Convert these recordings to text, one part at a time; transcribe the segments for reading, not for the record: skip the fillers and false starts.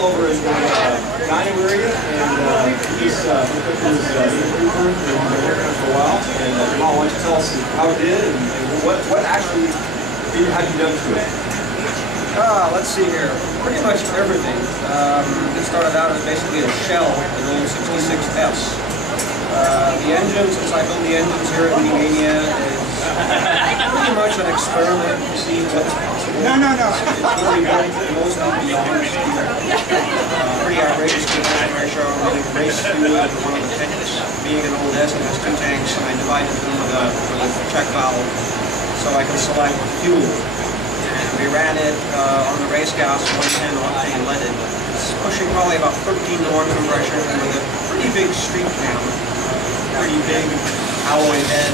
Paul over in the dining area, and he's hooked up his interview firm. We've been working on it for a while. And Paul, why don't you tell us how it did and what actually have you done to it? Let's see here. Pretty much everything. It started out as basically a shell, an old 66S. The engine, since I build the engines here at Mania, is pretty much an experiment to see what's possible. No. It's really built mostly beyond speed. Pretty outrageous conversion ratio. I'm running race fuel in one of the tanks. Being an old S, it has two tanks, and I divided them with a check valve so I can select fuel. We ran it on the race gas 110 octane leaded. It's pushing probably about 13 to 1 compression with a pretty big street cam, pretty big alloy head,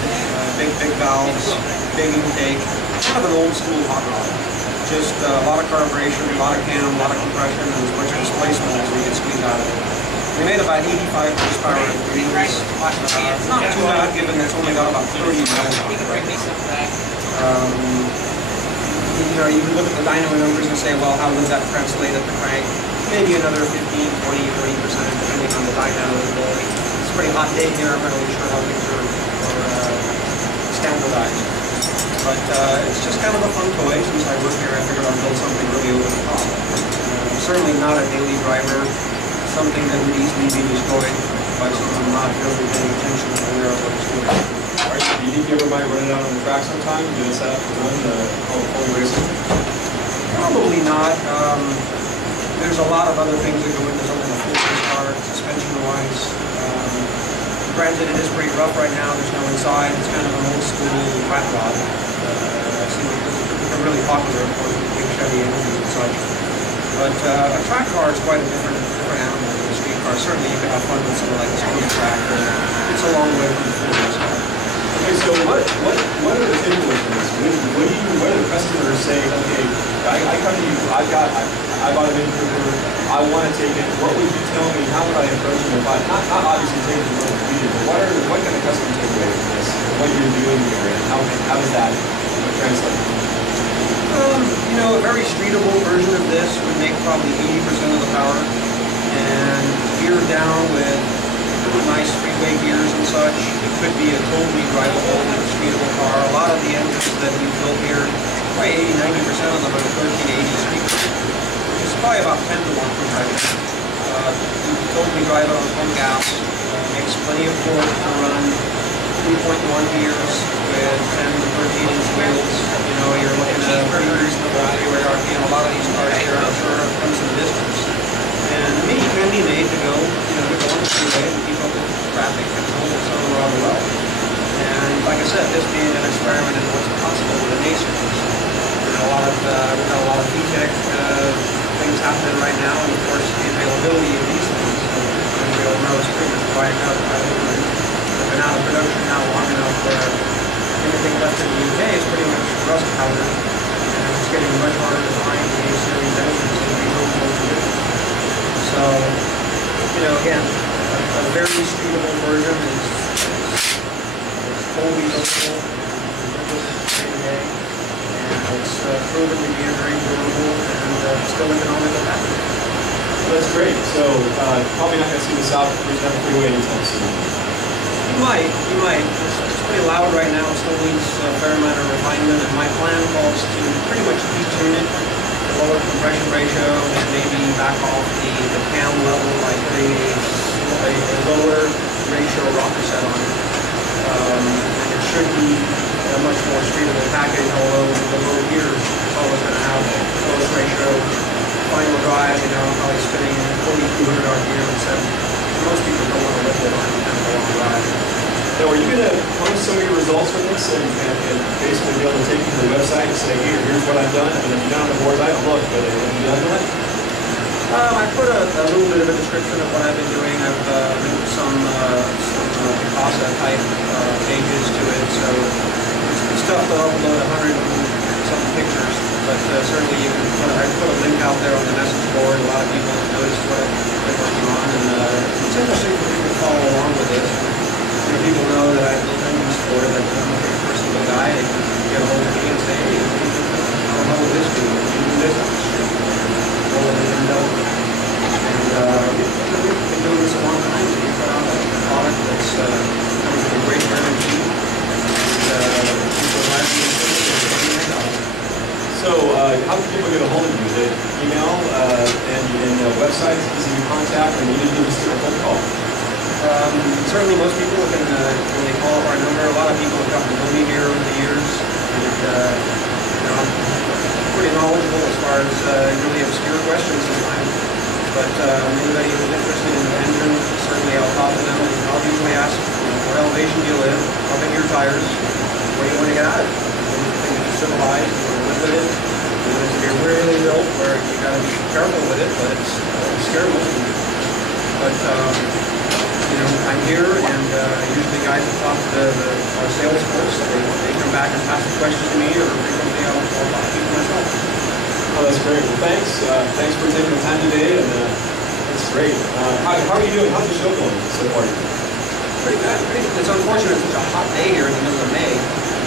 big valves, big intake. Kind of an old school hot rod. Just a lot of carburation, a lot of cam, a lot of compression, and as much displacement as we could squeeze out of it. We made about 85 horsepower in wheels. Not too bad given it's only got about 30 miles on it. You know, you can look at the dyno numbers and say, well, how does that translate at the crank? Maybe another 15, 20, 30%, depending on the dyno ability. It's a pretty hot day here. I'm not really sure how things are standardized. But it's just kind of a fun toy. Since I work here, I figured I'd build something really over the top. Certainly not a daily driver. Something that would easily be destroyed by someone not really paying attention to where I was doing. Do you think you ever might run it out on the track sometime? Do it set up to run fully racing? Probably not. There's a lot of other things that go into something a full race car, suspension-wise. Granted, it is pretty rough right now. There's no inside. It's kind of an old school rat rod. I've seen it become really popular, of course, with big Chevy engines and such. But a track car is quite a different animal than a street car. Certainly, you can have fun with something like a street track, but it's a long way from the full race car. Okay, so what are the takeaways from this? What do the customers say? Okay, I come to you. I bought a Mini Cooper. I want to take it. What would you tell me? How would I approach them? If I not obviously take it from the but what can the customer take away from this? What you're doing here, and how does that translate? You know, a very streetable version of this would make probably 80% of the power, and geared down with nice freeway gears and such. It could be a totally drivable, streetable car. A lot of the engines that we built here, probably 80–90% of them are 1380 street, which is probably about 10 to 1 for driving. You can totally drive it on home gas. Makes plenty of torque to run 3.1 gears with 10 to 13 inch wheels. You know, you're looking at a pretty reasonable freeway RPM. A lot of these cars here, I'm sure, comes in the distance. And the Mini can be made to go, you know, to go on the freeway and keep up with traffic and hold its own rather well. And like I said, this being an experiment in what's possible with a NASCAR. We've got a lot of VTEC things happening right now, and of course the availability of these things. And we all know it's pretty much buying out. They've been out of production now long enough where anything left in the UK is pretty much rust powder, and it's getting much harder to find the series engines in the old condition. So, you know, again, a very streetable version is totally buildable, day-to-day, and it's proven to be a very durable and still economical package. Well, that's great. So, probably not going to see the South Freeway anytime soon. You might. It's pretty loud right now. It still needs a fair amount of refinement, and my plan calls to pretty much detune it, lower compression ratio, and maybe back off the cam level by putting a lower ratio rocker set on it. And it should be a much more streetable package, although the low gears is always going to have a close ratio. Final drive, you know, probably spinning 4,200 RPM instead. Most people don't want to lift it on kind of a long drive. Now, are you going to post some of your results from this and basically be able to take you to the website and say, here's what I've done? I mean, if you're not on the board, I don't look, but have you done that? I put a little bit of a description of what I've been doing. I've linked some Picasa type pages to it, so it's stuff to upload 100 and some pictures, but certainly you can I put a link out there on the message board. A lot of people have noticed what I've been working on, and it's interesting for people to follow along with this. People know that I built engines for it, that I'm a pretty personal guy. They can get a hold of me and say, hey, how will this do? Can you do this on the street? Well, they can know. So, how can people get a hold of you? Is it email and websites, easy to contact, or you need to just do a phone call? Certainly most people can, when they call up our number, a lot of people have gotten to know me here over the years, and I'm pretty knowledgeable as far as really obscure questions sometimes. But anybody who's interested in the engine, certainly I'll talk to them, and I'll usually ask, what elevation do you live? How big are your tires? What do you want to get out of it? You think it's civilized, you want to live with it? You want it to be really built where you got to be careful with it, but it's scare most people. But I'm here, and usually guys will talk to our sales force. They come back and ask the questions to me, or frequently I'll talk to people myself. Oh, that's great. Well, thanks. Thanks for taking the time today, and that's great. How are you doing? How's the show going so far? Pretty good. It's unfortunate it's such a hot day here in the middle of May,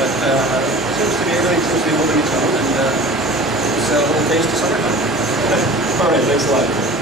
but everything seems to be holding its own, and it's a little taste of summertime. All right. Thanks a lot.